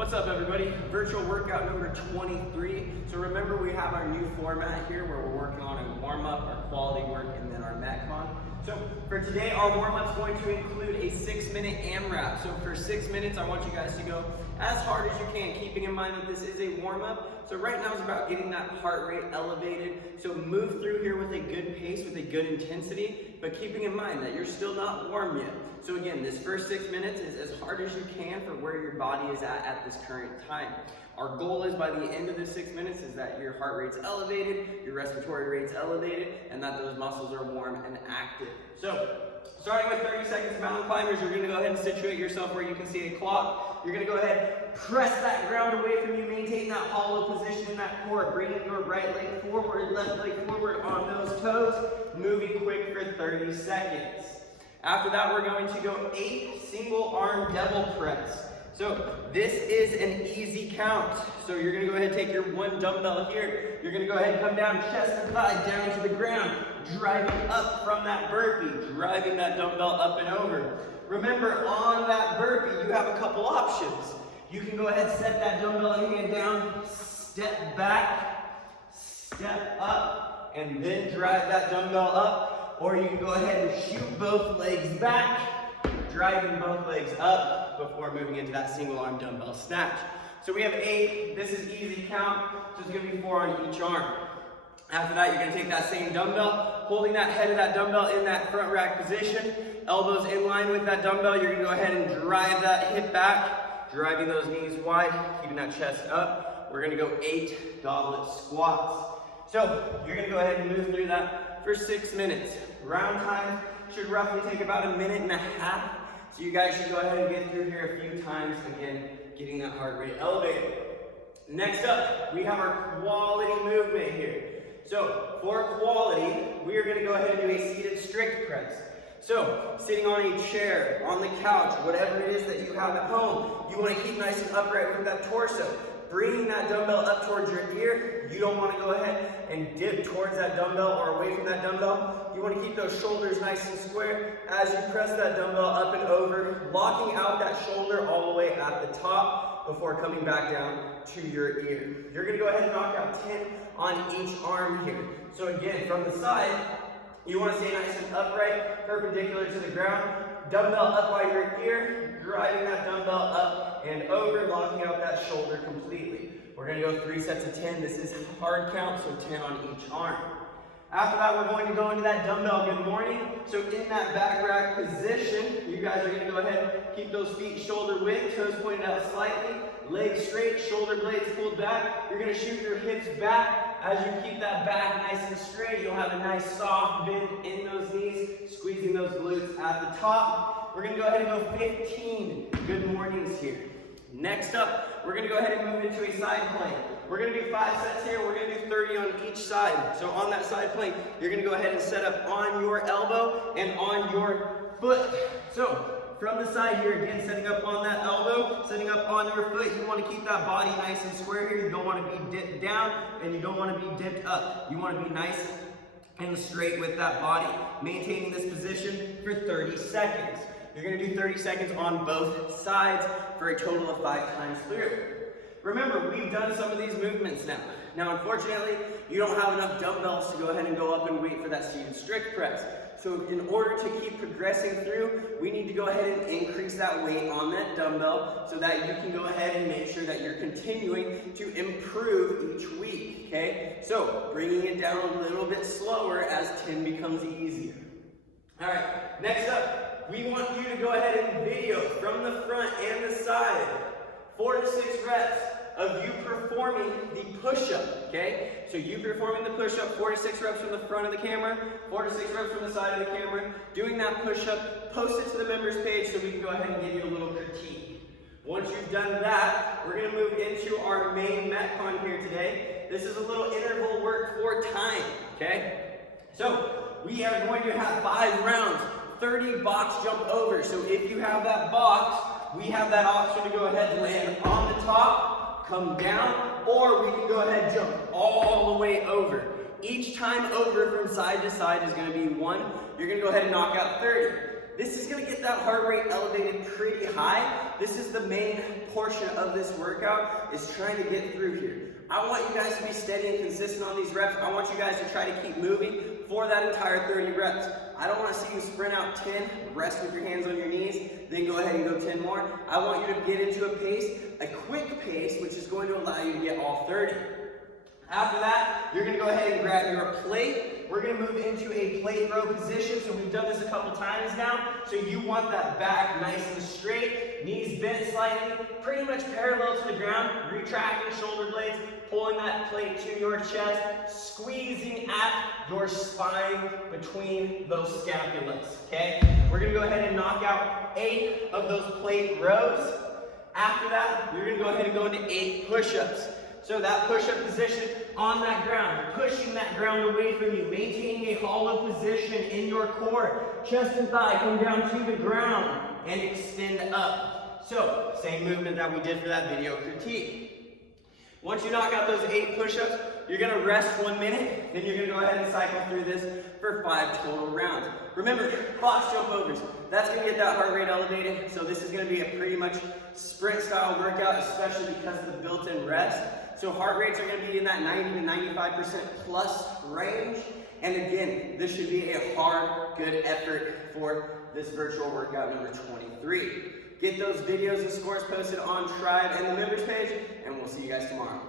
What's up, everybody? Virtual workout number 23. So remember, we have our new format here where we're working on a warm-up, our quality work, and then our metcon. So for today, our warm-up is going to include a 6-minute AMRAP. So for 6 minutes, I want you guys to go as hard as you can, keeping in mind that this is a warm-up. So right now is about getting that heart rate elevated. So move through here with a good pace, with a good intensity, but keeping in mind that you're still not warm yet. So again, this first 6 minutes is as hard as you can for where your body is at this current time. Our goal is by the end of the 6 minutes is that your heart rate's elevated, your respiratory rate's elevated, and that those muscles are warm and active. So, starting with 30 seconds mountain climbers, you're gonna go ahead and situate yourself where you can see a clock. You're gonna go ahead, press that ground away from you, maintain that hollow position in that core, bringing your right leg forward, left leg forward on those toes, moving quick for 30 seconds. After that, we're going to go 8 single arm devil press. So this is an easy count. So you're gonna go ahead and take your one dumbbell here. You're gonna go ahead and come down chest and thigh down to the ground, driving up from that burpee, driving that dumbbell up and over. Remember, on that burpee, you have a couple options. You can go ahead and set that dumbbell hand down, step back, step up, and then drive that dumbbell up. Or you can go ahead and shoot both legs back, driving both legs up before moving into that single arm dumbbell snatch. So we have 8, this is easy count, so it's gonna be 4 on each arm. After that, you're gonna take that same dumbbell, holding that head of that dumbbell in that front rack position, elbows in line with that dumbbell. You're gonna go ahead and drive that hip back, driving those knees wide, keeping that chest up. We're gonna go 8 goblet squats. So you're gonna go ahead and move through that for 6 minutes. Round time should roughly take about 1.5 minutes. So you guys should go ahead and get through here a few times, again, getting that heart rate elevated. Next up, we have our quality movement here. So for quality, we are gonna go ahead and do a seated strict press. So sitting on a chair, on the couch, whatever it is that you have at home, you wanna keep nice and upright with that torso. Bringing that dumbbell up towards your ear, you don't want to go ahead and dip towards that dumbbell or away from that dumbbell. You want to keep those shoulders nice and square as you press that dumbbell up and over, locking out that shoulder all the way at the top before coming back down to your ear. You're going to go ahead and knock out 10 on each arm here. So again, from the side, you want to stay nice and upright, perpendicular to the ground. Dumbbell up by your ear, driving that dumbbell up and over, locking out that shoulder completely. We're gonna go 3 sets of 10. This is hard count, so 10 on each arm. After that, we're going to go into that dumbbell good morning. So in that back rack position, you guys are gonna go ahead and keep those feet shoulder width, toes pointed out slightly, legs straight, shoulder blades pulled back. You're gonna shoot your hips back. As you keep that back nice and straight, you'll have a nice soft bend in those knees, squeezing those glutes at the top. We're gonna go ahead and go 15 good mornings here. Next up, we're gonna go ahead and move into a side plank. We're gonna do 5 sets here. We're gonna do 30 on each side. So on that side plank, you're gonna go ahead and set up on your elbow and on your foot. So from the side here, again, setting up on that elbow, setting up on your foot. You want to keep that body nice and square here. You don't want to be dipped down and you don't want to be dipped up. You want to be nice and straight with that body. Maintaining this position for 30 seconds. You're going to do 30 seconds on both sides for a total of 5 times through. Remember, we've done some of these movements now. Now, unfortunately, you don't have enough dumbbells to go ahead and go up and wait for that seated strict press. So in order to keep progressing through, we need to go ahead and increase that weight on that dumbbell so that you can go ahead and make sure that you're continuing to improve each week, okay? So bringing it down a little bit slower as 10 becomes easier. All right, next up, we want you to go ahead and video from the front and the side, 4 to 6 reps of you performing the push-up, okay? So you performing the push-up, 4 to 6 reps from the front of the camera, 4 to 6 reps from the side of the camera, doing that push-up, post it to the members page so we can go ahead and give you a little critique. Once you've done that, we're gonna move into our main metcon here today. This is a little interval work for time, okay? So we are going to have 5 rounds, 30 box jump over. So if you have that box, we have that option to go ahead and land on the top, come down, or we can go ahead and jump all the way over. Each time over from side to side is going to be 1. You're going to go ahead and knock out 30. This is going to get that heart rate elevated pretty high. This is the main portion of this workout is trying to get through here. I want you guys to be steady and consistent on these reps. I want you guys to try to keep moving for that entire 30 reps. I don't want to see you sprint out 10, rest with your hands on your knees, then go ahead and go 10 more. I want you to get into a pace, a quick pace, which is going to allow you to get all 30. After that, you're going to go ahead and grab your plate. We're going to move into a plate row position. So we've done this a couple times now. So you want that back nice and straight, knees bent slightly, pretty much parallel to the ground, retracting shoulder blades, pulling that plate to your chest, squeezing at your spine between those scapulas, okay? We're going to go ahead and knock out 8 of those plate rows. After that, you're going to go ahead and go into 8 push-ups. So that push-up position on that ground, pushing that ground away from you, maintaining a hollow position in your core. Chest and thigh come down to the ground and extend up. So, same movement that we did for that video critique. Once you knock out those 8 push-ups, you're going to rest 1 minute, then you're going to go ahead and cycle through this for 5 total rounds. Remember, box jump overs, that's going to get that heart rate elevated, so this is going to be a pretty much sprint style workout, especially because of the built-in rest. So heart rates are going to be in that 90 to 95% plus range. And again, this should be a hard, good effort for this virtual workout number 23. Get those videos and scores posted on Tribe and the members page, and we'll see you guys tomorrow.